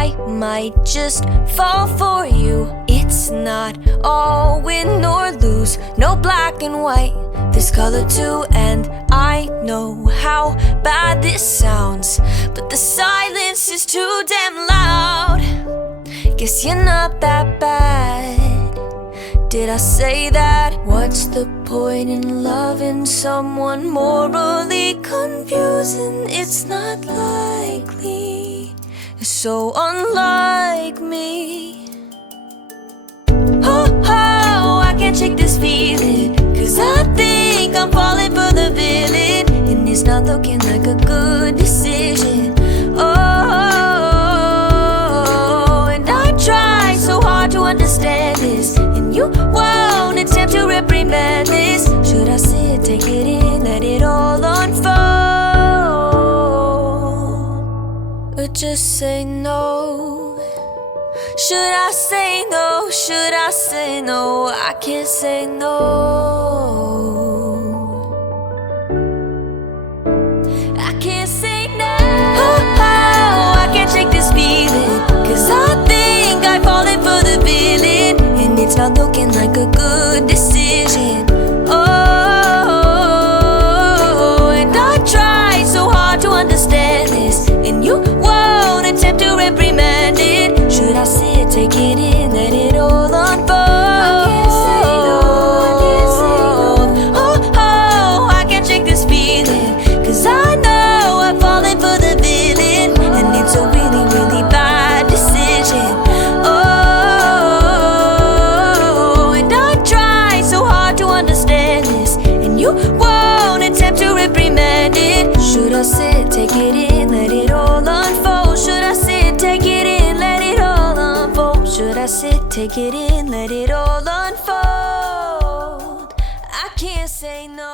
I might just fall for you. It's not all win or lose, no black and white, there's color too. And I know how bad this sounds, but the silence is too damn loud. Guess you're not that bad. Did I say that? What's the point in loving someone morally confusing? It's not likely, it's so unlike me. Oh, I can't shake this feeling, 'cause I think I'm falling for the villain, and it's not looking like a good decision. Oh, and I try so hard to understand this, and you won't attempt to reprimand this. Should I see it, take it in, let it all unfold, or just say no? Should I say no? Should I say no? I can't say no. I can't say no. Oh, I can't shake this feeling, 'cause I think I've fallen for the villain, and it's not looking like a good decision. Oh, and I try so hard to understand this, and you won't attempt to reprimand it. Should I see it, take it in, let it all unfold? I can't say no, I can't say no. Oh, I can't shake this feeling, 'cause I know I've fallen for the villain, and it's a really, really bad decision. Oh, and I try so hard to understand this, and you won't attempt to reprimand it. Should I sit, take it in, let it all unfold? Should I sit, take it in, let it all unfold? Should I sit, take it in, let it all unfold? I can't say no.